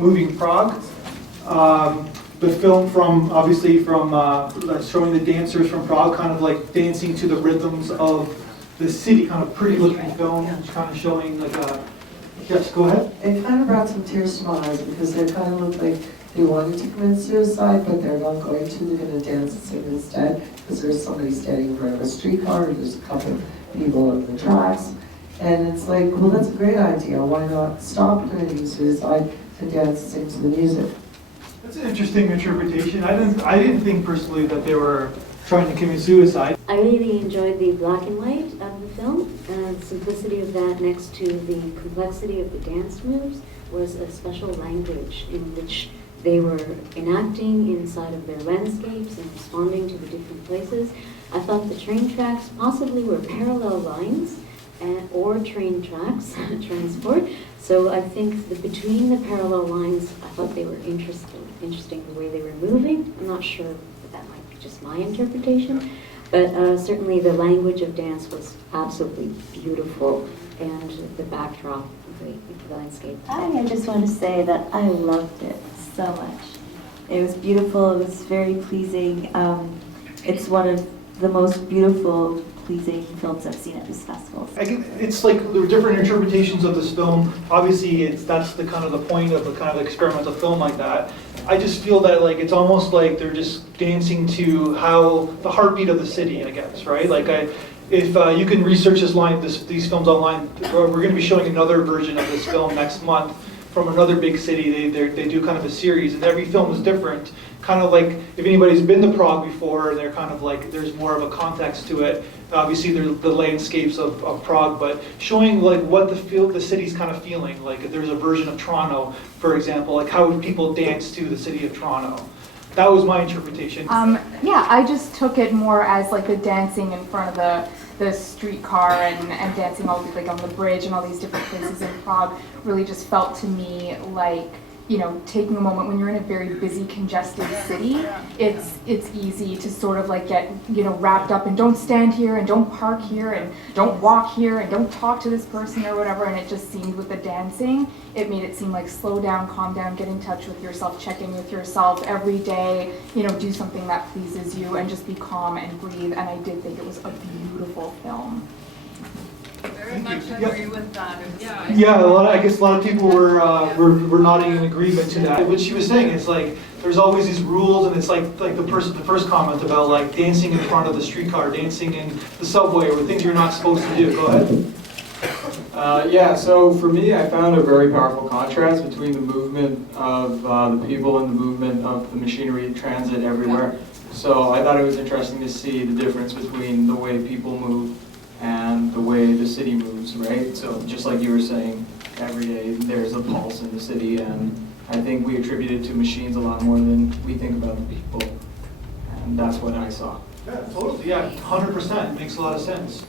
moving Prague. The film obviously from showing the dancers from Prague kind of like dancing to the rhythms of the city, kind of pretty looking film, kind of showing like a, yes, go ahead. It kind of brought some tears to my eyes because they kind of looked like they wanted to commit suicide, but they're not going to. They're going to dance and sing instead because there's somebody standing in front of a streetcar, there's a couple of people on the tracks, and it's like, well, that's a great idea. Why not stop committing suicide and dance and sing to the music? That's an interesting interpretation. I didn't think personally that they were trying to commit suicide. I really enjoyed the black and white of the film, and the simplicity of that next to the complexity of the dance moves was a special language in which they were enacting inside of their landscapes and responding to the different places. I thought the train tracks possibly were parallel lines or train tracks, transport. So I think that between the parallel lines, I thought they were interesting the way they were moving. I'm not sure that that might be just my interpretation, but certainly the language of dance was absolutely beautiful, and the backdrop of the landscape. I just want to say that I loved it so much. It was beautiful, it was very pleasing. It's one of the most beautiful, pleasing films I've seen at this festival. It's like there are different interpretations of this film. Obviously, that's the kind of the point of a kind of experimental film like that. I just feel that like it's almost like they're just dancing to how the heartbeat of the city, I guess, right? Like if you can research these films online, we're going to be showing another version of this film next month from another big city. They do kind of a series, and every film is different. Kind of like if anybody's been to Prague before, they're kind of like there's more of a context to it. Obviously, there's the landscapes of Prague, but showing like what the city's kind of feeling. Like if there's a version of Toronto, for example, like how would people dance to the city of Toronto? That was my interpretation. Yeah, I just took it more as like the dancing in front of the streetcar and dancing all like on the bridge and all these different places in Prague really just felt to me like, you know, taking a moment when you're in a very busy, congested city, it's easy to sort of like get, you know, wrapped up in don't stand here and don't park here and don't walk here and don't talk to this person or whatever. And it just seemed with the dancing, it made it seem like slow down, calm down, get in touch with yourself, check in with yourself every day, you know, do something that pleases you and just be calm and breathe. And I did think it was a beautiful film. Very much agree with that. Yeah, I guess a lot of people were nodding in agreement to that. What she was saying is like there's always these rules, and it's like the first comment about like dancing in front of the streetcar, dancing in the subway, or things you're not supposed to do. Go ahead. Yeah, so for me, I found a very powerful contrast between the movement of the people and the movement of the machinery transit everywhere. So I thought it was interesting to see the difference between the way people move and the way the city moves, right? So just like you were saying, every day there's a pulse in the city, and I think we attribute it to machines a lot more than we think about the people. And that's what I saw. Yeah, totally. Yeah, 100%. Makes a lot of sense.